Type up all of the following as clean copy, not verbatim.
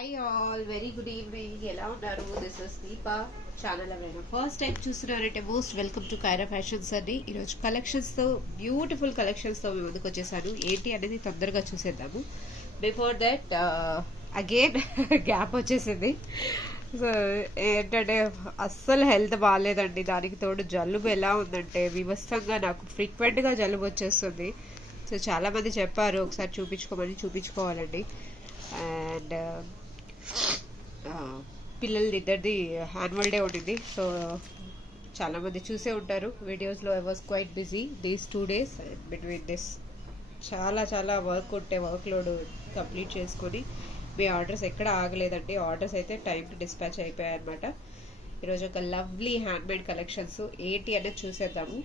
Hi all, very good evening. ఎలా ఉన్నారు? This is Deepa. Channel ఎవరైనా ఫస్ట్ టైం చూస్తున్నారంటే most welcome to Kaira fashions అండి. ఈరోజు కలెక్షన్స్తో బ్యూటిఫుల్ కలెక్షన్స్తో మీ ముందుకు వచ్చేసాను. ఏంటి అనేది తొందరగా చూసేద్దాము. బిఫోర్ దట్ అగైన్ గ్యాప్ వచ్చేసింది. సో ఏంటంటే అస్సలు హెల్త్ బాగాలేదండి. దానికి తోడు జలుబు ఎలా ఉందంటే వివస్థంగా నాకు ఫ్రీక్వెంట్గా జలుబు వచ్చేస్తుంది. సో చాలామంది చెప్పారు ఒకసారి చూపించుకోవాలండి. అండ్ పిల్లలది ఇద్దరిది యాన్యువల్ డే ఉండింది. సో చాలామంది చూసే ఉంటారు వీడియోస్లో. I was quite busy these 2 days between this. చాలా వర్క్ లోడ్ కంప్లీట్ చేసుకొని మీ ఆర్డర్స్ ఎక్కడ ఆగలేదండి. ఆర్డర్స్ అయితే టైంకి డిస్పాచ్ అయిపోయాయి అనమాట. ఈరోజు ఒక లవ్లీ హ్యాండ్మేడ్ కలెక్షన్స్ ఏంటి అనేది చూసేద్దాము.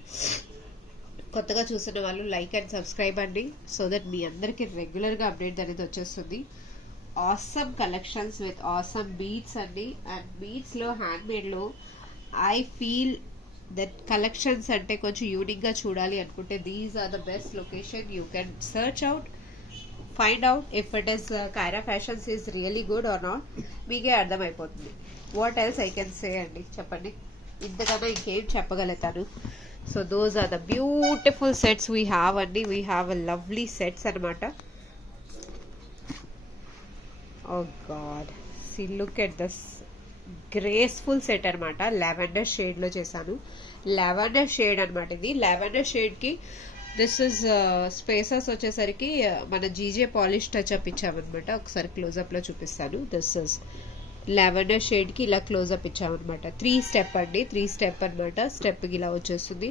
కొత్తగా చూసిన వాళ్ళు లైక్ అండ్ సబ్స్క్రైబ్ అండి, సో దట్ మీ అందరికీ రెగ్యులర్గా అప్డేట్ అనేది వచ్చేస్తుంది. Awesome collections with awesome beads అండి. అండ్ బీడ్స్లో హ్యాండ్మేడ్లో ఐ ఫీల్ దట్ కలెక్షన్స్ అంటే కొంచెం యూనిక్గా చూడాలి అనుకుంటే these are the best location. You can search out, find out if it is Kaira fashions is really good or not. మీకే అర్థమైపోతుంది. What else I can say అండి, చెప్పండి. ఇంతకన్నా ఇంకేం చెప్పగలుగుతాను. So those are the beautiful sets we have అండి. We have a lovely sets అనమాట. Oh god, see, look at this graceful set అనమాట. లావెండర్ షేడ్ లో చేశాను. లావెండర్ షేడ్ అనమాట ఇది. లావెండర్ షేడ్ కి దిస్ ఇస్ స్పేసెస్ వచ్చేసరికి మన జీజే పాలిష్ టచ్ అప్ ఇచ్చామన్నమాట. ఒకసారి క్లోజప్ లో చూపిస్తాను. దిస్ ఇస్ లావెండర్ షేడ్ కి ఇలా క్లోజప్ ఇచ్చామన్నమాట. 3 స్టెప్ అండి, 3 స్టెప్ అనమాట. స్టెప్ కి ఇలా వచ్చేస్తుంది.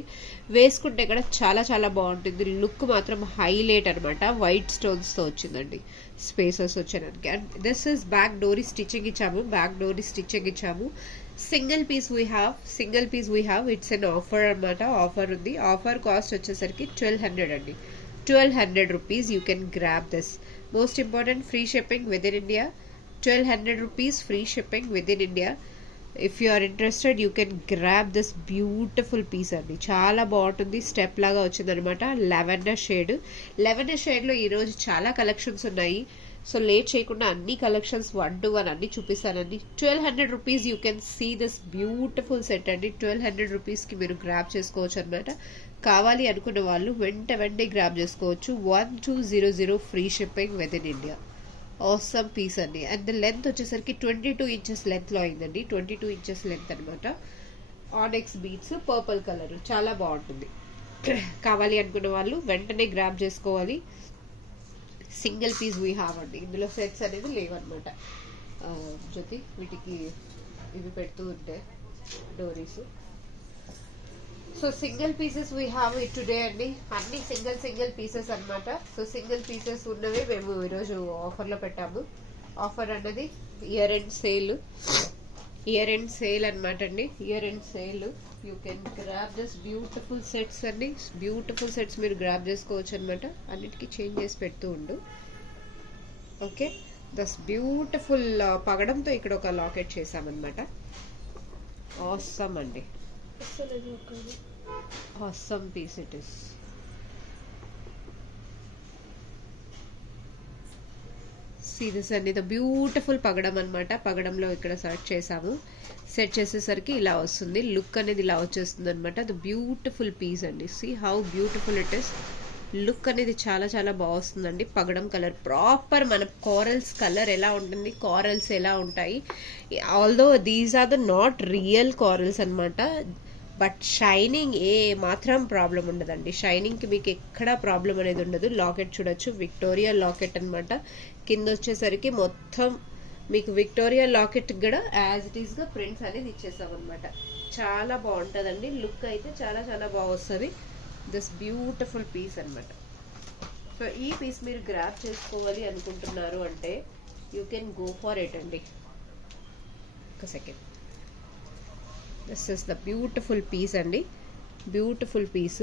వేసుకుంటే కూడా చాలా బాగుంటుంది. లుక్ మాత్రం హైలైట్ అనమాట. వైట్ స్టోన్స్ తో వచ్చిందండి స్పేసెస్ వచ్చేదానికి. And this is back dori stitching ఇచ్చాము. Single piece we have. It's an offer అనమాట. ఆఫర్ ఉంది. ఆఫర్ కాస్ట్ వచ్చేసరికి 1200 అండి. 1200 rupees. You can grab this. Most important, free shipping within India. 1200 rupees free shipping within India. If you are interested, you can grab this beautiful piece అండి. చాలా బాగుంటుంది. Step లాగా వచ్చింది అనమాట. Lavender shade లో ఈరోజు చాలా కలెక్షన్స్ ఉన్నాయి. సో లేట్ చేయకుండా అన్ని కలెక్షన్స్ 1 to 1 అన్ని చూపిస్తానండి. 1200 rupees you can see this beautiful set అండి. 1200 రూపీస్కి మీరు గ్రాబ్ చేసుకోవచ్చు అనమాట. కావాలి అనుకున్న వాళ్ళు వెంటనే గ్రాబ్ చేసుకోవచ్చు. 1200 free shipping within India. Awesome piece అండి. అండ్ లెంత్ వచ్చేసరికి 22 inches లెంత్లో అయిందండి. 22 inches లెంత్ అనమాట. ఆనెక్స్ బీడ్స్, పర్పుల్ కలర్, చాలా బాగుంటుంది. కావాలి అనుకున్న వాళ్ళు వెంటనే గ్రాబ్ చేసుకోవాలి. సింగిల్ పీస్ వీ హ్యావ్ అండి. ఇందులో సెట్స్ అనేది లేవన్నమాట. జ్యోతి వీటికి ఇవి పెడుతూ ఉంటే డోరీస్. So single pieces we have it today అండి. అన్ని సింగిల్ పీసెస్ అనమాట. సో సింగిల్ పీసెస్ ఉన్నవి మేము ఈరోజు ఆఫర్లో పెట్టాము. ఆఫర్ అన్నది ఇయర్ ఎండ్ సేల్ అనమాట అండి. Year end sale. You can grab this beautiful sets అండి. బ్యూటిఫుల్ సెట్స్ మీరు గ్రాబ్ చేసుకోవచ్చు అనమాట. అన్నిటికీ చేంజ్ చేసి పెడుతూ ఉండు. ఓకే, దస్ బ్యూటిఫుల్ పగడంతో ఇక్కడ ఒక లాకెట్ చేసామన్నమాట. ఆసమ్ అండి. Awesome piece it is. See this అండి, ద బ్యూటిఫుల్ పగడం అనమాట. పగడంలో ఇక్కడ సెట్ చేసేసరికి ఇలా వస్తుంది. లుక్ అనేది ఇలా వచ్చేస్తుంది అనమాట. ద బ్యూటిఫుల్ పీస్ అండి. See how beautiful it is. Look అనేది చాలా బాగా వస్తుందండి. పగడం కలర్ ప్రాపర్ మన కోరల్స్ కలర్ ఎలా ఉంటుంది, కోరల్స్ ఎలా ఉంటాయి. Although these are the not real corals అనమాట. బట్ షైనింగ్ ఏ మాత్రం ప్రాబ్లం ఉండదండి. షైనింగ్కి మీకు ఎక్కడా ప్రాబ్లం అనేది ఉండదు. లాకెట్ చూడొచ్చు, విక్టోరియా లాకెట్ అనమాట. కింద వచ్చేసరికి మొత్తం మీకు విక్టోరియా లాకెట్ కూడా యాజ్ ఇట్ ఈస్గా ప్రింట్స్ అనేది ఇచ్చేసాం అనమాట. చాలా బాగుంటుందండి. లుక్ అయితే చాలా బాగా వస్తుంది. దిస్ బ్యూటిఫుల్ పీస్ అనమాట. సో ఈ పీస్ మీరు గ్రాబ్ చేసుకోవాలి అనుకుంటున్నారు అంటే you can go for it అండి. ఒక second. This is the beautiful piece అండి. Beautiful piece.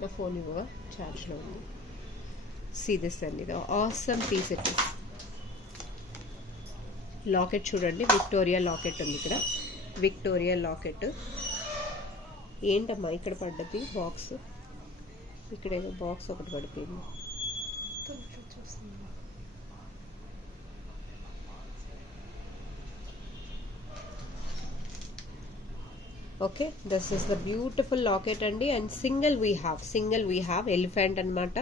నా ఫోన్ ఇవ్వ, ఛార్జ్లో ఉంది. సీ దిస్ అండి, the awesome piece it is. Locket చూడండి, విక్టోరియా లాకెట్ ఉంది ఇక్కడ. Victoria locket. ఏంటమ్మా ఇక్కడ పడ్డది బాక్స్? ఇక్కడ ఏదో బాక్స్ ఒకటి పడిపోయింది. Okay, this is the beautiful locket అండి. And single we have elephant అనమాట.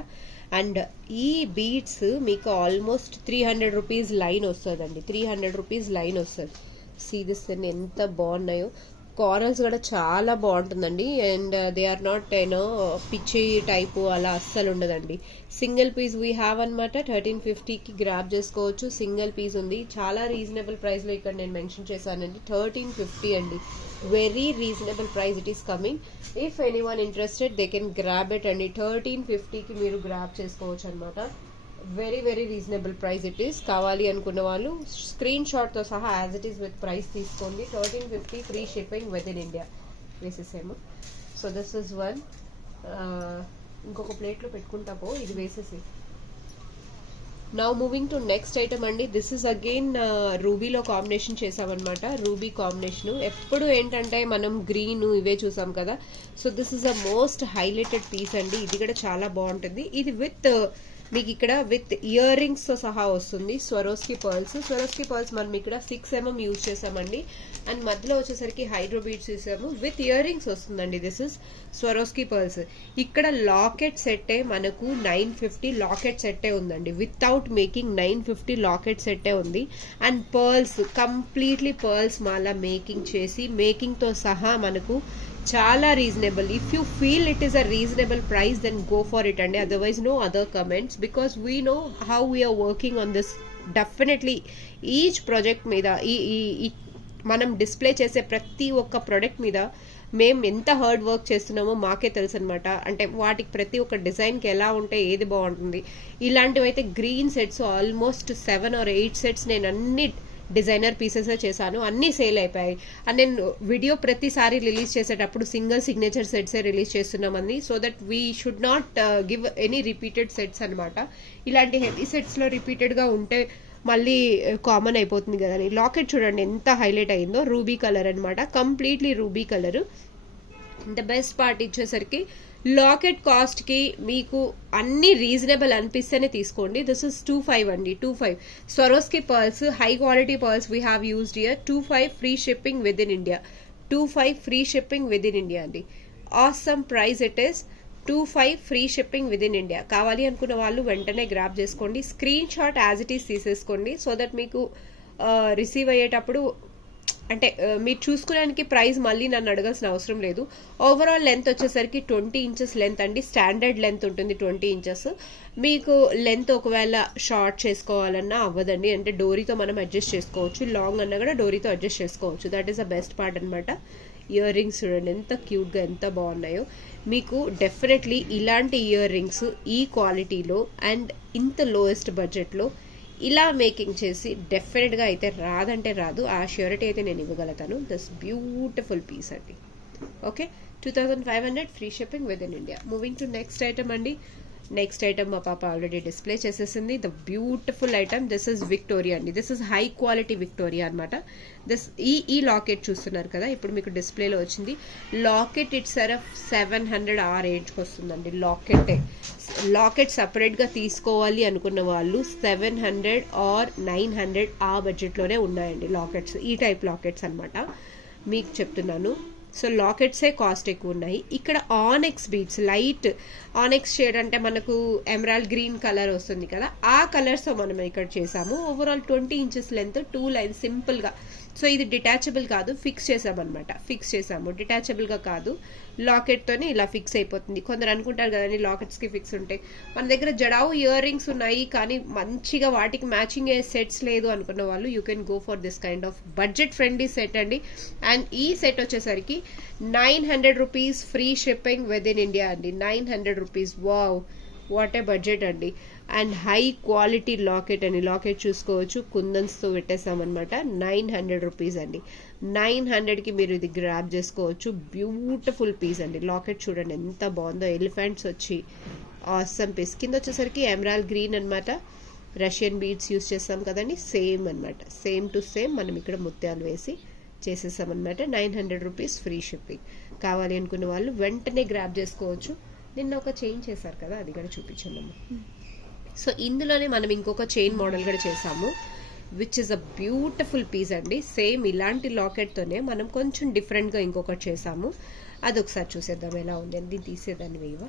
అండ్ ఈ బీడ్స్ మీకు ఆల్మోస్ట్ 300 రూపీస్ లైన్ వస్తుందండి. 300 రూపీస్ లైన్ వస్తుంది. సీ దిస్ ఎంత బాగున్నాయో. కారల్స్ కూడా చాలా బాగుంటుందండి. అండ్ దే ఆర్ నాట్ పిచ్చి టైపు అలా అస్సలు ఉండదండి. సింగిల్ పీస్ వీ హ్యావ్ అనమాట. 1350కి గ్రాప్ చేసుకోవచ్చు. సింగిల్ పీస్ ఉంది. చాలా రీజనబుల్ ప్రైస్లో ఇక్కడ నేను మెన్షన్ చేశానండి. 1350 అండి. Very reasonable price it is coming. If any one interested they can grab it అండి. 1350కి మీరు గ్రాప్ చేసుకోవచ్చు అనమాట. Very very reasonable price it is. కావాలి అనుకున్న వాళ్ళు స్క్రీన్ షాట్తో సహా as it is with price తీసుకోండి. 1350 free shipping within India వేసేసేమో. So this is one. ఇంకొక ప్లేట్లో పెట్టుకుంటా పో, ఇది వేసేసి. Now moving to next item అండి. దిస్ ఇస్ అగైన్ రూబీలో కాంబినేషన్ చేసామన్నమాట. రూబీ కాంబినేషన్ ఎప్పుడు ఏంటంటే మనం గ్రీన్ ఇవే చూసాం కదా. So this is a most highlighted piece అండి. ఇది కూడా చాలా బాగుంటుంది. ఇది విత్ మీకు ఇక్కడ విత్ ఇయర్ రింగ్స్ తో సహా వస్తుంది. స్వరోస్కి పర్ల్స్ మనం ఇక్కడ 6 mm యూజ్ చేసామండి. అండ్ మధ్యలో వచ్చేసరికి హైడ్రో బీడ్స్ చూసాము. విత్ ఇయర్ రింగ్స్ వస్తుందండి. This is Swarovski pearls. ఇక్కడ లాకెట్ సెట్టే మనకు 950 లాకెట్ సెట్టే ఉందండి. వితౌట్ మేకింగ్ 950 లాకెట్ సెట్టే ఉంది. అండ్ పర్ల్స్ కంప్లీట్లీ పర్ల్స్ మాల మేకింగ్ చేసి మేకింగ్ తో సహా మనకు చాలా reasonable. If you feel it is a reasonable price then go for it అండి. Otherwise no other comments because we know how we are working on this. Definitely each project మీద ఈ మనం డిస్ప్లే చేసే ప్రతి ఒక్క ప్రోడక్ట్ మీద మేము ఎంత హార్డ్ వర్క్ చేస్తున్నామో మాకే తెలుసు అనమాట. అంటే వాటికి ప్రతి ఒక్క డిజైన్కి ఎలా ఉంటే ఏది బాగుంటుంది. ఇలాంటివి అయితే green sets almost 7 or 8 sets నేను అన్ని డిజైనర్ పీసెస్ చేశాను. అన్నీ సేల్ అయిపోయాయి. అండ్ నేను వీడియో ప్రతిసారి రిలీజ్ చేసేటప్పుడు సింగిల్ సిగ్నేచర్ సెట్సే రిలీజ్ చేస్తున్నామండి. So that we should not give any repeated sets అనమాట. ఇలాంటి హెవీ సెట్స్లో రిపీటెడ్గా ఉంటే మళ్ళీ కామన్ అయిపోతుంది కదండి. లాకెట్ చూడండి ఎంత హైలైట్ అయిందో. రూబీ కలర్ అనమాట. Completely ruby colour. The best part ఇచ్చేసరికి లాకెట్ కాస్ట్ కి మీకు అన్ని రీజనబుల్ అనిపిస్తేనే తీసుకోండి. దిస్ ఇస్ 25 అండి. 25 Swarovski pearls, high quality pearls we have used here. 25 free shipping within India. 25 free shipping within India అండి. Awesome price it is. 25 free shipping within India. కావాలి అనుకున్న వాళ్ళు వెంటనే grab చేసుకోండి. Screen shot as it is తీసేసుకోండి. So that మీకు receive అయ్యేటప్పుడు అంటే మీరు చూసుకోవడానికి ప్రైస్ మళ్ళీ నన్ను అడగాల్సిన అవసరం లేదు. ఓవరాల్ లెంత్ వచ్చేసరికి 20 inches లెంత్ అండి. స్టాండర్డ్ లెంత్ ఉంటుంది 20 inches. మీకు లెంత్ ఒకవేళ షార్ట్ చేసుకోవాలన్నా అవ్వదండి. అంటే డోరీతో మనం అడ్జస్ట్ చేసుకోవచ్చు. లాంగ్ అన్నా కూడా డోరీతో అడ్జస్ట్ చేసుకోవచ్చు. That is the best part అనమాట. ఇయర్ రింగ్స్ చూడండి ఎంత క్యూట్గా ఎంత బాగున్నాయో. మీకు డెఫినెట్లీ ఇలాంటి ఇయర్ రింగ్స్ ఈ క్వాలిటీలో అండ్ ఇంత లోయెస్ట్ బడ్జెట్లో ఇలా మేకింగ్ చేసి డెఫినెట్గా అయితే రాదంటే రాదు. ఆ ష్యూరిటీ అయితే నేను ఇవ్వగలుగుతాను. దిస్ బ్యూటిఫుల్ పీస్ అండి. Okay, 2500 free shipping within India. Moving to next item అండి. నెక్స్ట్ ఐటమ్ మా పాప ఆల్రెడీ డిస్ప్లే చేసేసింది. The beautiful item. This is Victoria అండి. This is high quality Victoria అనమాట. దిస్ ఈ లాకెట్ చూస్తున్నారు కదా, ఇప్పుడు మీకు డిస్ప్లేలో వచ్చింది. లాకెట్ ఇట్ సరఫ్ 700 ఆ రేంజ్కి వస్తుందండి. లాకెట్ సపరేట్గా తీసుకోవాలి అనుకున్న వాళ్ళు 700 or 900 ఆ బడ్జెట్లోనే ఉన్నాయండి లాకెట్స్. ఈ టైప్ లాకెట్స్ అనమాట మీకు చెప్తున్నాను. సో లాకెట్సే కాస్ట్ ఎక్కువ ఉన్నాయి. ఇక్కడ ఆనెక్స్ బీడ్స్, లైట్ ఆనెక్స్ షేడ్ అంటే మనకు ఎమరాల్డ్ గ్రీన్ కలర్ వస్తుంది కదా, ఆ కలర్స్తో మనం ఇక్కడ చేసాము. ఓవరాల్ 20 inches లెంత్, 2 lines సింపుల్గా. సో ఇది డిటాచబుల్ కాదు, ఫిక్స్ చేసామన్నమాట. ఫిక్స్ చేసాము, డిటాచబుల్గా కాదు. లాకెట్తోనే ఇలా ఫిక్స్ అయిపోతుంది. కొందరు అనుకుంటారు కదండి లాకెట్స్కి ఫిక్స్ ఉంటాయి. మన దగ్గర జడావు ఇయర్ రింగ్స్ ఉన్నాయి కానీ మంచిగా వాటికి మ్యాచింగ్ అయ్యే సెట్స్ లేదు అనుకున్న వాళ్ళు you can go for this kind of budget friendly set అండి. అండ్ ఈ సెట్ వచ్చేసరికి 900 rupees free shipping within India అండి. 900 rupees. Wow, what a budget అండి. అండ్ హై క్వాలిటీ లాకెట్ అండి. లాకెట్ చూసుకోవచ్చు, కుందన్స్తో పెట్టేసామన్నమాట. 900 రూపీస్ అండి. 900కి మీరు ఇది గ్రాప్ చేసుకోవచ్చు. బ్యూటిఫుల్ పీస్ అండి. లాకెట్ చూడండి ఎంత బాగుందో. ఎలిఫెంట్స్ వచ్చి ఆసమ్ పీస్. కింద వచ్చేసరికి ఎమరాల్డ్ గ్రీన్ అనమాట. రష్యన్ బీడ్స్ యూస్ చేస్తాం కదండి, సేమ్ అనమాట. సేమ్ టు సేమ్ మనం ఇక్కడ ముత్యాలు వేసి చేసేసామన్నమాట. 900 రూపీస్ ఫ్రీ షిప్పింగ్. కావాలి అనుకున్న వాళ్ళు వెంటనే గ్రాప్ చేసుకోవచ్చు. నిన్న ఒక చైన్ చేశారు కదా, అది కూడా చూపించాము. సో ఇందులోనే మనం ఇంకొక చైన్ మోడల్ కూడా చేసాము. Which is a beautiful piece అండి. సేమ్ ఇలాంటి లాకెట్తోనే మనం కొంచెం డిఫరెంట్గా ఇంకొకటి చేసాము. అదొకసారి చూసేద్దాం ఎలా ఉంది అని. దీన్ని తీసేదాన్ని వేయవా.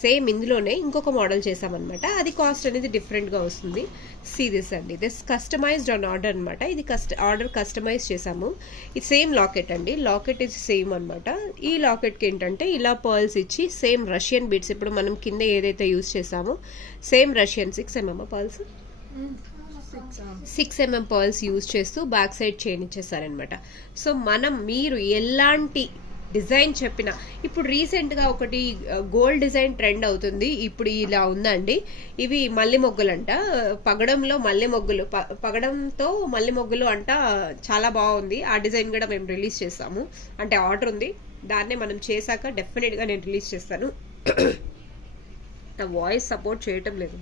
సేమ్ ఇందులోనే ఇంకొక మోడల్ చేసామన్నమాట. అది కాస్ట్ అనేది డిఫరెంట్గా వస్తుంది. సీ దిస్ అండి, దిస్ కస్టమైజ్డ్ ఆన్ ఆర్డర్ అనమాట. ఇది ఆర్డర్ కస్టమైజ్ చేసాము. ఇది సేమ్ లాకెట్ అండి. లాకెట్ ఇది సేమ్ అనమాట. ఈ లాకెట్కి ఏంటంటే ఇలా పర్ల్స్ ఇచ్చి సేమ్ రష్యన్ బీడ్స్, ఇప్పుడు మనం కింద ఏదైతే యూజ్ చేసామో same Russian 6mm pearls 6mm pearls use చేస్తూ బ్యాక్ సైడ్ చైన్ ఇచ్చేసారనమాట. సో మీరు ఎలాంటి డిజైన్ చెప్పిన, ఇప్పుడు రీసెంట్గా ఒకటి గోల్డ్ డిజైన్ ట్రెండ్ అవుతుంది. ఇప్పుడు ఇలా ఉందండి. ఇవి మల్లె మొగ్గులంట, పగడంలో మల్లె మొగ్గులు, పగడంతో మల్లె మొగ్గులు అంట. చాలా బాగుంది. ఆ డిజైన్ కూడా మేము రిలీజ్ చేస్తాము. అంటే ఆర్డర్ ఉంది, దాన్నే మనం చేశాక డెఫినెట్గా నేను రిలీజ్ చేస్తాను. నా వాయిస్ సపోర్ట్ చేయటం లేదు.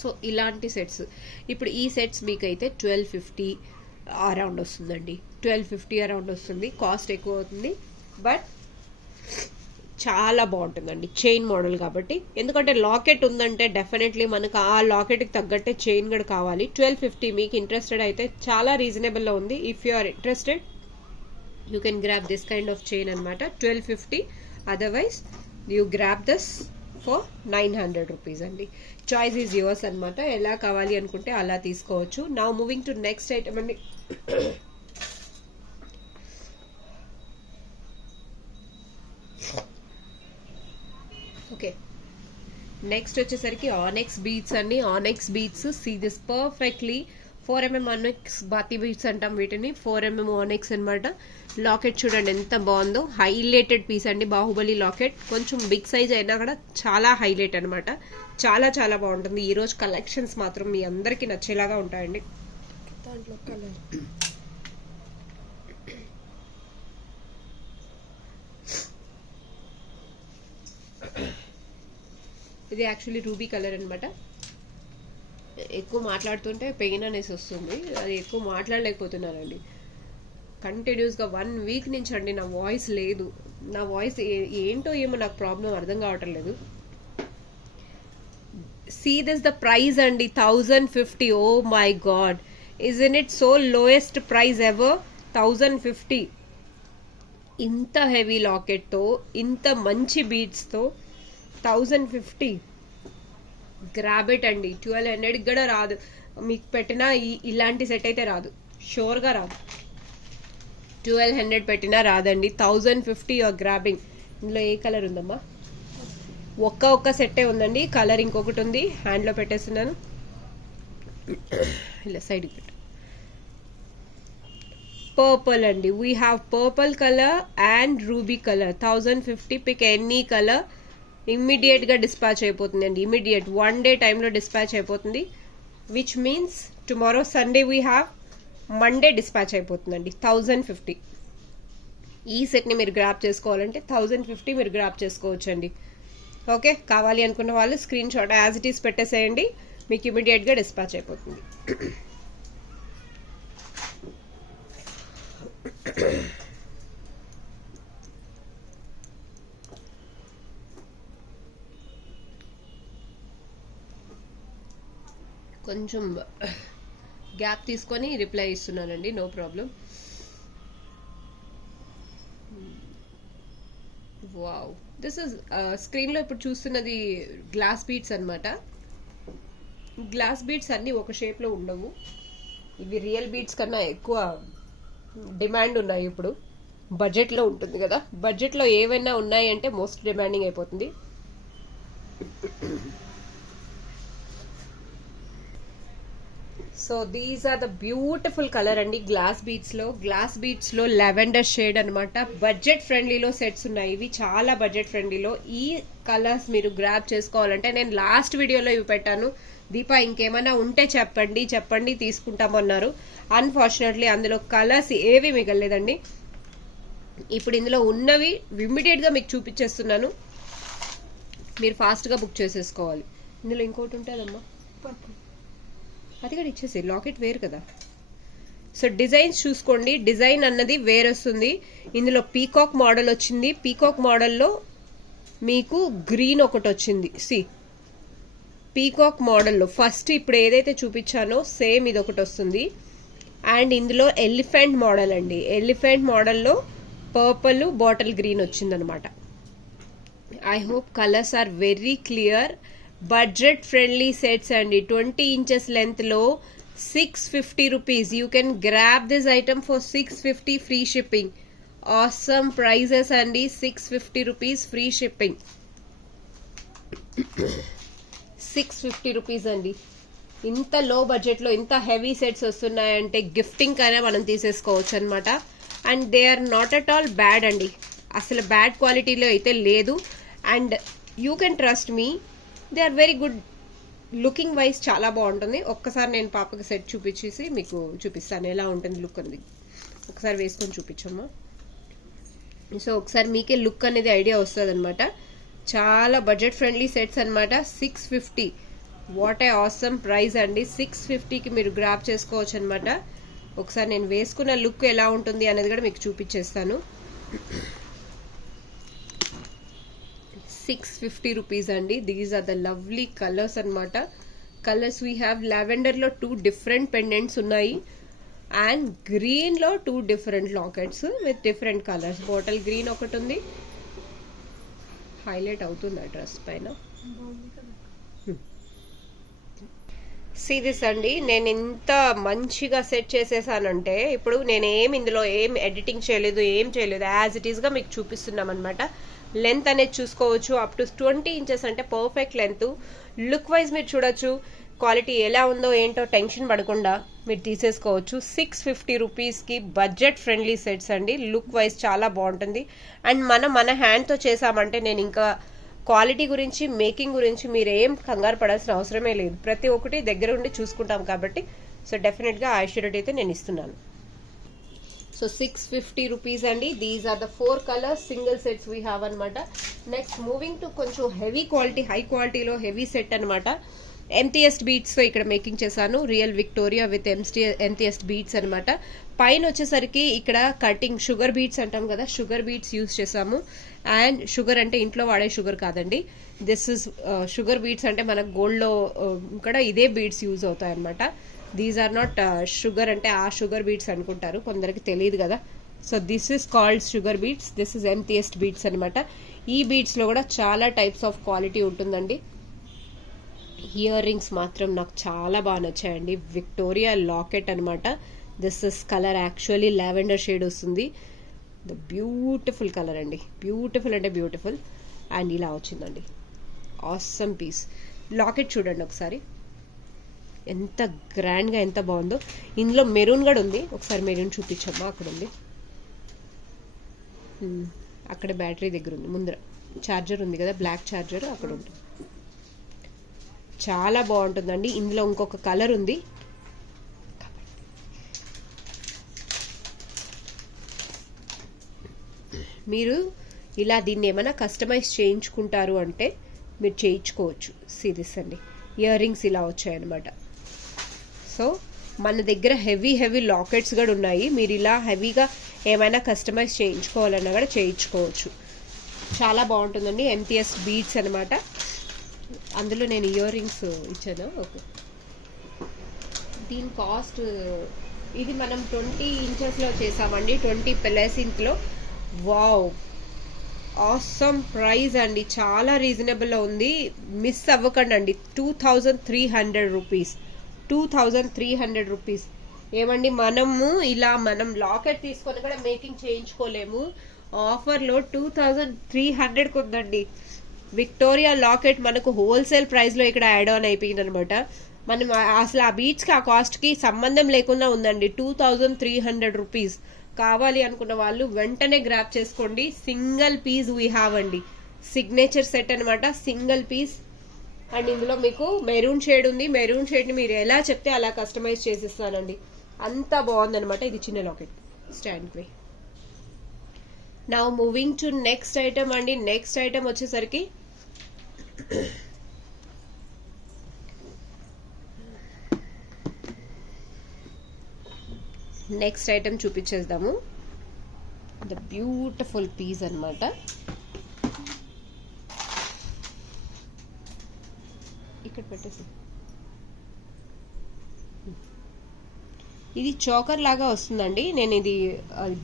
సో ఇలాంటి సెట్స్, ఇప్పుడు ఈ సెట్స్ మీకైతే 1250 అరౌండ్ వస్తుందండి. 1250 అరౌండ్ వస్తుంది. కాస్ట్ ఎక్కువ అవుతుంది, బట్ చాలా బాగుంటుందండి. చైన్ మోడల్ కాబట్టి, ఎందుకంటే లాకెట్ ఉందంటే డెఫినెట్లీ మనకు ఆ లాకెట్కి తగ్గట్టే చైన్ కూడా కావాలి. 1250 మీకు ఇంట్రెస్టెడ్ అయితే చాలా రీజనబుల్లో ఉంది. If you are interested you can grab this kind of chain అనమాట. 1250. Otherwise you grab this for 900 rupees అండి. చాయిస్ ఈజ్ యువర్స్ అనమాట. ఎలా కావాలి అనుకుంటే అలా తీసుకోవచ్చు. Now moving to next item అండి. ఓకే, నెక్స్ట్ వచ్చేసరికి ఆనెక్స్ బీడ్స్ అండి. Onyx beads, see this perfectly 4mm onyx బాతి బీడ్స్ అంటాం వీటిని. 4mm ఆనెక్స్ అనమాట. లాకెట్ చూడండి ఎంత బాగుందో. హైలైటెడ్ పీస్ అండి, బాహుబలి లాకెట్. కొంచెం బిగ్ సైజ్ అయినా కూడా చాలా హైలైట్ అనమాట. చాలా చాలా బాగుంటుంది. ఈరోజు కలెక్షన్స్ మాత్రం మీ అందరికీ నచ్చేలాగా ఉంటాయండి. దాంట్లో కలర్ ఇది యాక్చువల్లీ రూబీ కలర్ అనమాట. ఎక్కువ మాట్లాడుతుంటే పెయిన్ అనేసి వస్తుంది, అది ఎక్కువ మాట్లాడలేకపోతున్నానండి. కంటిన్యూస్గా 1 వీక్ నుంచి అండి నా వాయిస్ లేదు. నా వాయిస్ ఏంటో ఏమో నాకు ప్రాబ్లం అర్థం కావటం లేదు. సీ దిస్ ద ప్రైస్ అండి, 1050. Oh my god, isn't it so lowest price ever. 1050. ఇంత హెవీ లాకెట్తో, ఇంత మంచి బీడ్స్తో 1050. గ్రాబ్ ఇట్ అండి. 1200 కూడా రాదు మీకు పెట్టినా. ఇలాంటి సెట్ అయితే రాదు, షూర్గా రాదు. 1200 పెట్టినా రాదండి. 1050 యూఆర్ గ్రాబింగ్. ఇందులో ఏ కలర్ ఉందమ్మా? ఒక్క సెట్టే ఉందండి. కలర్ ఇంకొకటి ఉంది, హ్యాండ్లో పెట్టేస్తున్నాను. ఇలా సైడ్కి పెట్టు. పర్పుల్ అండి. We have purple colour and ruby colour. 1050. Pick any colour. ఇమ్మీడియట్గా డిస్పాచ్ అయిపోతుంది అండి. ఇమ్మీడియట్ 1 డే టైంలో డిస్పాచ్ అయిపోతుంది. Which means tomorrow Sunday we have, Monday dispatch అయిపోతుందండి. 1050. ఈ సెట్ని మీరు గ్రాప్ చేసుకోవాలంటే 1050 మీరు గ్రాప్ చేసుకోవచ్చండి. ఓకే, కావాలి అనుకున్న వాళ్ళు screen shot as it is పెట్టేసేయండి, మీకు ఇమీడియట్గా డిస్పాచ్ అయిపోతుంది. కొంచెం గ్యాప్ తీసుకొని రిప్లై ఇస్తున్నానండి, no problem. Wow, this is స్క్రీన్లో ఇప్పుడు చూస్తున్నది గ్లాస్ బీడ్స్ అనమాట. గ్లాస్ బీడ్స్ అన్నీ ఒక షేప్లో ఉండవు. ఇవి రియల్ బీడ్స్ కన్నా ఎక్కువ డిమాండ్ ఉన్నాయి. ఇప్పుడు బడ్జెట్లో ఉంటుంది కదా, బడ్జెట్లో ఏవైనా ఉన్నాయి అంటే మోస్ట్ డిమాండింగ్ అయిపోతుంది. So these are the beautiful colour అండి. గ్లాస్ బీడ్స్ లో లావెండర్ షేడ్ అనమాట. బడ్జెట్ ఫ్రెండ్లీలో సెట్స్ ఉన్నాయి. ఇవి చాలా బడ్జెట్ ఫ్రెండ్లీలో. ఈ కలర్స్ మీరు గ్రాబ్ చేసుకోవాలంటే నేను లాస్ట్ వీడియోలో ఇవి పెట్టాను. దీపా ఇంకేమైనా ఉంటే చెప్పండి తీసుకుంటామన్నారు. అన్ఫార్చునేట్లీ అందులో కలర్స్ ఏవి మిగలలేదండి. ఇప్పుడు ఇందులో ఉన్నవి ఇమ్మీడియట్గా మీకు చూపించేస్తున్నాను, మీరు ఫాస్ట్గా బుక్ చేసేసుకోవాలి. ఇందులో ఇంకోటి ఉంటుందమ్మా, అది కూడా ఇచ్చేసి. లాకెట్ వేరు కదా. సో డిజైన్స్ చూసుకోండి, డిజైన్ అన్నది వేరు వస్తుంది. ఇందులో పీకాక్ మోడల్ వచ్చింది. పీకాక్ మోడల్లో మీకు గ్రీన్ ఒకటి వచ్చింది. సి పీకాక్ మోడల్లో ఫస్ట్ ఇప్పుడు ఏదైతే చూపించానో సేమ్ ఇది ఒకటి వస్తుంది. అండ్ ఇందులో ఎలిఫెంట్ మోడల్ అండి. ఎలిఫెంట్ మోడల్లో పర్పుల్ బాటిల్ గ్రీన్ వచ్చిందనమాట. I hope colours are very clear. Budget friendly sets అండి. 20 inches లెంత్ లో 650 rupees. You can grab this item for 650 free shipping. Awesome prices అండి. 650 రూపీస్ ఫ్రీ షిప్పింగ్. 650 రూపీస్ అండి. ఇంత లో budget లో ఇంత హెవీ సెట్స్ వస్తున్నాయంటే గిఫ్టింగ్ కైనా మనం తీసేసుకోవచ్చు అనమాట. And they are not at all bad అండి. అసలు బ్యాడ్ క్వాలిటీలో అయితే లేదు. And you can trust me, they are very good. Looking wise చాలా బాగుంటుంది. ఒక్కసారి నేను పాపకి సెట్ చూపించేసి మీకు చూపిస్తాను ఎలా ఉంటుంది లుక్ అనేది. ఒకసారి వేసుకొని చూపించమ్మా. సో ఒకసారి మీకే లుక్ అనేది ఐడియా వస్తుంది అనమాట. చాలా బడ్జెట్ ఫ్రెండ్లీ సెట్స్ అనమాట. 650. వాట్ ఏ ఆసమ్ ప్రైస్ అండి. 650కి మీరు గ్రాప్ చేసుకోవచ్చు అనమాట. ఒకసారి నేను వేసుకున్న లుక్ ఎలా ఉంటుంది అనేది కూడా మీకు చూపించేస్తాను. 650 రూపీస్ అండి. These are the lovely colours అనమాట. కలర్స్ వీ హ్యావ్ లావెండర్లో 2 డిఫరెంట్ పెండెంట్స్ ఉన్నాయి. అండ్ గ్రీన్లో 2 different lockets with different colours. Bottle green ఒకటి ఉంది. హైలైట్ అవుతుంది ఆ డ్రెస్ పైన. సీరియస్ అండి, నేను ఇంత మంచిగా సెట్ చేసేసానంటే ఇప్పుడు నేను ఇందులో ఏం ఎడిటింగ్ చేయలేదు, ఏం చేయలేదు. యాజ్ ఇట్ ఈస్గా మీకు చూపిస్తున్నాం అనమాట. లెంత్ అనేది చూసుకోవచ్చు. అప్ టు 20 inches అంటే పర్ఫెక్ట్ లెంత్. లుక్ వైజ్ మీరు చూడొచ్చు. క్వాలిటీ ఎలా ఉందో ఏంటో టెన్షన్ పడకుండా మీరు తీసేసుకోవచ్చు. 650 రూపీస్కి బడ్జెట్ ఫ్రెండ్లీ సెట్స్ అండి. లుక్ వైజ్ చాలా బాగుంటుంది. అండ్ మన హ్యాండ్తో చేసామంటే నేను ఇంకా క్వాలిటీ గురించి, మేకింగ్ గురించి మీరు ఏం కంగారు పడాల్సిన అవసరమే లేదు. ప్రతి ఒక్కటి దగ్గర ఉండి చూసుకుంటాం కాబట్టి సో డెఫినెట్గా ఆ అష్యూరిటీ అయితే నేను ఇస్తున్నాను. సో 650 రూపీస్ అండి. These are the 4 colours single sets we have అనమాట. నెక్స్ట్ మూవింగ్ టు కొంచెం హెవీ క్వాలిటీ, హై క్వాలిటీలో హెవీ సెట్ అనమాట. ఎంటీఎస్ బీట్స్తో ఇక్కడ మేకింగ్ చేశాను. Real Victoria with MTS beads అనమాట. పైన వచ్చేసరికి ఇక్కడ కటింగ్ షుగర్ బీట్స్ అంటాం కదా, షుగర్ బీట్స్ యూజ్ చేసాము. అండ్ షుగర్ అంటే ఇంట్లో వాడే షుగర్ కాదండి. దిస్ ఇస్ షుగర్ బీట్స్ అంటే మనకు గోల్డ్లో కూడా ఇదే బీట్స్ యూజ్ అవుతాయి అనమాట. దీస్ ఆర్ నాట్ షుగర్ అంటే ఆ షుగర్ బీట్స్ అనుకుంటారు, కొందరికి తెలియదు కదా. So this is called sugar beads. This is MTS beads అనమాట. ఈ బీట్స్లో కూడా చాలా టైప్స్ ఆఫ్ క్వాలిటీ ఉంటుందండి. ఇయర్ రింగ్స్ మాత్రం నాకు చాలా బాగా నచ్చాయండి. విక్టోరియా లాకెట్ అనమాట. This is colour actually lavender shade వస్తుంది. ద బ్యూటిఫుల్ కలర్ అండి. బ్యూటిఫుల్ అంటే బ్యూటిఫుల్. అండ్ ఇలా వచ్చిందండి. Awesome piece. లాకెట్ చూడండి ఒకసారి ఎంత గ్రాండ్గా, ఎంత బాగుందో. ఇందులో మెరూన్ కూడా ఉంది. ఒకసారి మెరూన్ చూపించమ్మా. అక్కడ ఉంది, అక్కడ బ్యాటరీ దగ్గర ఉంది. ముందర ఛార్జర్ ఉంది కదా, బ్లాక్ ఛార్జర్ అక్కడ ఉంటుంది. చాలా బాగుంటుందండి. ఇందులో ఇంకొక కలర్ ఉంది. మీరు ఇలా దీన్ని ఏమైనా కస్టమైజ్ చేయించుకుంటారు అంటే మీరు చేయించుకోవచ్చు. సిరీస్ అండి. ఇయర్ రింగ్స్ ఇలా వచ్చాయన్నమాట. సో మన దగ్గర హెవీ లాకెట్స్ కూడా ఉన్నాయి. మీరు ఇలా హెవీగా ఏమైనా కస్టమైజ్ చేయించుకోవాలన్నా కూడా చేయించుకోవచ్చు. చాలా బాగుంటుందండి. ఎంటీఎస్ బీట్స్ అనమాట. అందులో నేను ఇయర్ రింగ్స్ ఇచ్చాను. ఓకే, దీని కాస్ట్ ఇది మనం 20 inchesలో చేసామండి. 20+ ఇంచ్లో. వావ్, ఆసమ్ ప్రైస్ అండి. చాలా రీజనబుల్లో ఉంది. మిస్ అవ్వకండి అండి. 2300 రూపీస్. 2300 రూపీస్. ఏమండి, మనం లాకెట్ తీసుకొని కూడా మేకింగ్ చేయించుకోలేము. ఆఫర్లో 2300కి ఉందండి. విక్టోరియా లాకెట్ మనకు హోల్సేల్ ప్రైస్లో ఇక్కడ యాడ్ ఆన్ అయిపోయింది అనమాట. మనం అసలు ఆ బీట్స్కి ఆ కాస్ట్కి సంబంధం లేకుండా ఉందండి. 2300 రూపీస్. కావాలి అనుకున్న వాళ్ళు వెంటనే గ్రాప్ చేసుకోండి. సింగిల్ పీస్ వీ హ్యావ్ అండి. సిగ్నేచర్ సెట్ అనమాట. Single piece. అండ్ ఇందులో మీకు మెరూన్ షేడ్ ఉంది. మెరూన్ షేడ్ని మీరు ఎలా చెప్తే అలా కస్టమైజ్ చేసిస్తానండి. అంత బాగుందనమాట. ఇది చిన్న లాకెట్ స్టాండ్ పై. Now moving to next item అండి. నెక్స్ట్ ఐటమ్ వచ్చేసరికి నెక్స్ట్ ఐటమ్ చూపించేద్దాము. ద బ్యూటిఫుల్ పీస్ అనమాట. ఇక్కడ పెట్ట ఇది చోకర్ లాగా వస్తుందండి. నేను ఇది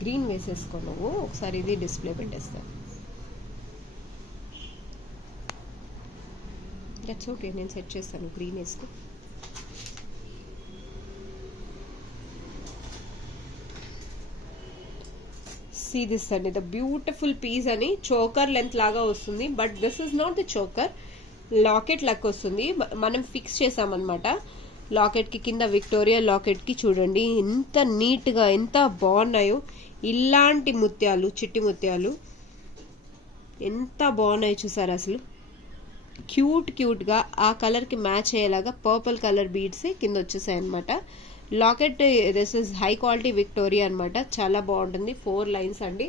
గ్రీన్ వేసేసుకోను, ఒకసారి ఇది డిస్ప్లే పెట్టేస్తాను. దట్స్ ఓకే, నేను సెట్ చేస్తాను గ్రీన్ వేసుకో. సీ దిస్ అండి, ద బ్యూటిఫుల్ పీస్ అని చోకర్ లెంత్ లాగా వస్తుంది. But this is not the choker, locket లెక్క వస్తుంది. మనం ఫిక్స్ చేసామన్నమాట. లాకెట్ కి కింద విక్టోరియా లాకెట్ కి చూడండి ఎంత నీట్ గా ఎంత బాగున్నాయో. ఇలాంటి ముత్యాలు, చిట్టి ముత్యాలు ఎంత బాగున్నాయి చూసారు అసలు. క్యూట్ క్యూట్ గా ఆ కలర్ కి మ్యాచ్ అయ్యేలాగా పర్పుల్ కలర్ బీడ్స్ కింద వచ్చేసాయి అనమాట. Locket this is high quality Victoria అనమాట, చాలా బాగుంటుంది. 4 లైన్స్ అండి,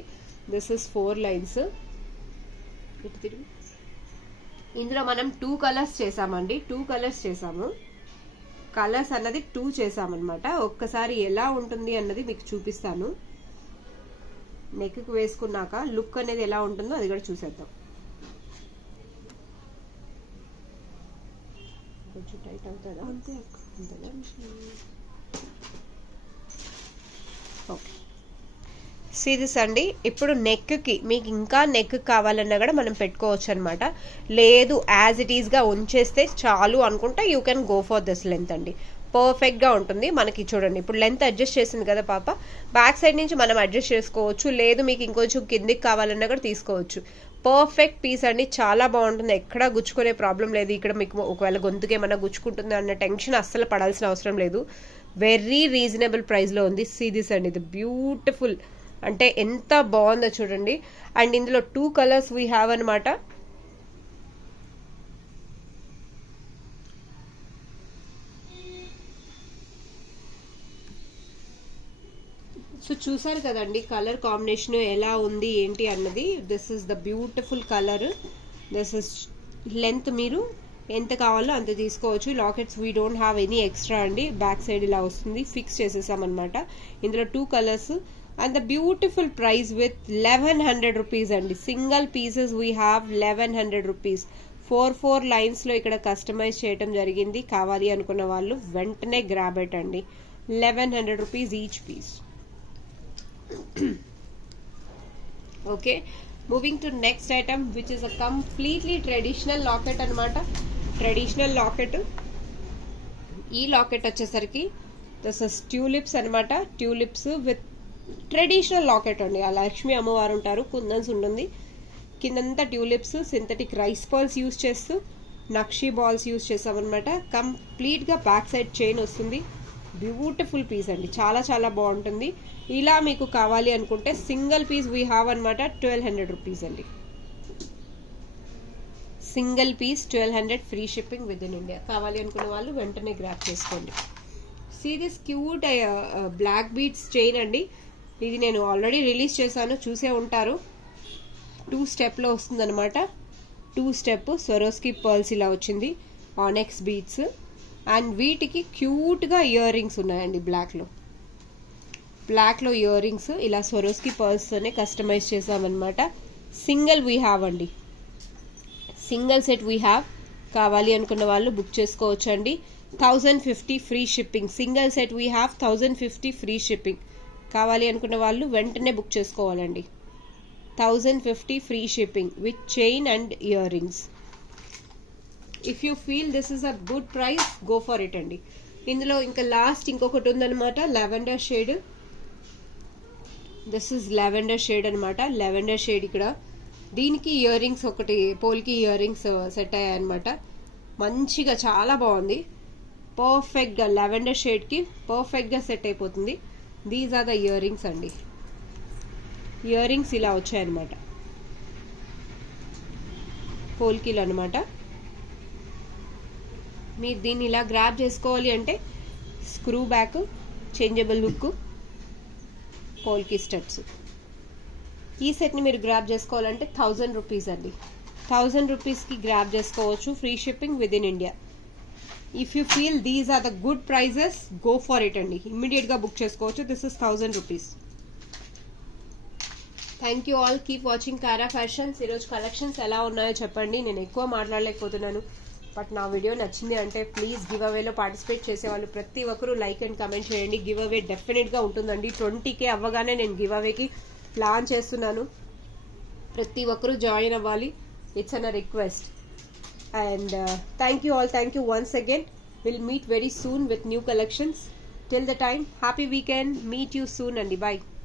దిస్ ఇస్ 4 లైన్స్. ఇందులో మనం 2 కలర్స్ చేసామండి, 2 కలర్స్ చేసాము. కలర్స్ అన్నది 2 చేసామన్నమాట. ఒక్కసారి ఎలా ఉంటుంది అన్నది మీకు చూపిస్తాను. నెక్ కు వేసుకున్నాక లుక్ అనేది ఎలా ఉంటుందో అది కూడా చూసేద్దాం. కొంచెం టైట్ అవుతుందా? అంతేనా? ఓకే, సీదిస్ అండి. ఇప్పుడు నెక్ కి మీకు ఇంకా నెక్ కావాలన్నా కూడా మనం పెట్టుకోవచ్చు అనమాట. లేదు యాజ్ ఇట్ ఈస్ గా ఉంచేస్తే చాలు అనుకుంటే you can go for this length అండి, పర్ఫెక్ట్ గా ఉంటుంది మనకి. చూడండి ఇప్పుడు లెంత్ అడ్జస్ట్ చేసింది కదా పాప, బ్యాక్ సైడ్ నుంచి మనం అడ్జస్ట్ చేసుకోవచ్చు. లేదు మీకు ఇంకొంచెం కిందికి కావాలన్నా కూడా తీసుకోవచ్చు. పర్ఫెక్ట్ పీస్ అండి, చాలా బాగుంటుంది. ఎక్కడా గుచ్చుకునే ప్రాబ్లం లేదు. ఇక్కడ మీకు ఒకవేళ గొంతుకి ఏమైనా గుచ్చుకుంటుంది అన్న టెన్షన్ అస్సలు పడాల్సిన అవసరం లేదు. వెరీ రీజనబుల్ ప్రైస్ లో ఉంది. సీదిస్ అండి, ఇది బ్యూటిఫుల్ అంటే ఎంత బాగుందో చూడండి. అండ్ ఇందులో 2 కలర్స్ వీ హ్యావ్ అనమాట. సో చూసారు కదండి కలర్ కాంబినేషన్ ఎలా ఉంది ఏంటి అన్నది. This is the beautiful colour. This is length మీరు ఎంత కావాలో అంత తీసుకోవచ్చు. Lockets we don't have any extra అండి. బ్యాక్ సైడ్ ఇలా వస్తుంది, ఫిక్స్ చేసేసాం అనమాట. ఇందులో 2 colours and the beautiful price with 1100 rupees అండి. Single pieces we have 1100 rupees. 4 lines లో ఇక్కడ కస్టమైజ్ చేయడం జరిగింది. కావాలి అనుకున్న వాళ్ళు వెంటనే గ్రాబ్ ఇట్ అండి. 1100 rupees each piece. Okay, moving to next item which is a completely traditional locket అనమాట. Traditional locket. ఈ లాకెట్ వచ్చేసరికి దిస్ ఇస్ ట్యూలిప్స్ అనమాట. ట్యూలిప్స్ విత్ ట్రెడిషనల్ లాకెట్ అండి. ఆ లక్ష్మీ అమ్మవారు ఉంటారు, కుందన్స్ ఉంటుంది, కిందంతా tulips, synthetic rice pearls use చేస్తూ నక్షీ బాల్స్ యూజ్ చేసామన్నమాట. కంప్లీట్ గా బ్యాక్ సైడ్ చైన్ వస్తుంది. బ్యూటిఫుల్ పీస్ అండి, చాలా చాలా బాగుంటుంది. ఇలా మీకు కావాలి అనుకుంటే సింగిల్ పీస్ వీ హ్యావ్ అనమాట. 1200 rupees అండి. Single piece 1200, free shipping within India. కావాలి అనుకున్న వాళ్ళు వెంటనే గ్రాప్ చేసుకోండి. See this cute black beads chain అండి. ఇది నేను ఆల్రెడీ రిలీజ్ చేశాను, చూసే ఉంటారు. 2 స్టెప్లో వస్తుంది అనమాట. 2 స్టెప్ స్వరోస్కి పర్ల్స్ ఇలా వచ్చింది, ఆనెక్స్ బీడ్స్. అండ్ వీటికి క్యూట్గా ఇయర్ రింగ్స్ ఉన్నాయండి. బ్లాక్లో ఇయర్ రింగ్స్ ఇలా స్వరోస్కి పర్ల్స్తోనే కస్టమైజ్ చేసామన్నమాట. సింగిల్ వీ హ్యావ్ అండి, సింగిల్ సెట్ వీ హ్యావ్. కావాలి అనుకున్న వాళ్ళు బుక్ చేసుకోవచ్చు అండి. 1050 free shipping. Single set we have 1050 free shipping. కావాలి అనుకున్న వాళ్ళు వెంటనే బుక్ చేసుకోవాలండి. 1050 free shipping with chain and ear rings. If you feel this is a good price, go for it అండి. ఇందులో ఇంకా లాస్ట్ ఇంకొకటి ఉందన్నమాట, lavender shade. This is lavender shade అనమాట. లెవెండర్ షేడ్ ఇక్కడ దీనికి ఇయర్ రింగ్స్, ఒకటి పోల్కి ఇయర్ రింగ్స్ సెట్ అయ్యాయి అనమాట. మంచిగా చాలా బాగుంది. పర్ఫెక్ట్ గా లెవెండర్ షేడ్ కి పర్ఫెక్ట్ గా సెట్ అయిపోతుంది. These are the earrings అండి. ఇయర్ రింగ్స్ ఇలా వచ్చాయన్నమాట, పోల్కీలు అనమాట. మీరు దీన్ని ఇలా గ్రాబ్ చేసుకోవాలి అంటే screw back, changeable hook, polki studs. ఈ సెట్ని మీరు గ్రాబ్ చేసుకోవాలంటే 1000 rupees అండి. 1000 rupeesకి గ్రాబ్ చేసుకోవచ్చు, free shipping within India. If you feel these are the good prices, go for it అండి. ఇమ్మీడియట్గా బుక్ చేసుకోవచ్చు. This is 1000 rupees. Thank you all, keep watching Kara fashions. ఈరోజు కలెక్షన్స్ ఎలా ఉన్నాయో చెప్పండి. నేను ఎక్కువ మాట్లాడలేకపోతున్నాను, బట్ నా వీడియో నచ్చింది అంటే ప్లీజ్ గివ్ అవేలో పార్టిసిపేట్ చేసేవాళ్ళు ప్రతి ఒక్కరూ లైక్ అండ్ కమెంట్ చేయండి. గివ్ అవే డెఫినెట్గా ఉంటుందండి. 20K అవ్వగానే నేను గివ్ అవేకి ప్లాన్ చేస్తున్నాను. ప్రతి ఒక్కరూ జాయిన్ అవ్వాలి. It's an request. And thank you all. Thank you once again. We'll meet very soon with new collections. Till the time, happy weekend. Meet you soon, Andy. Bye.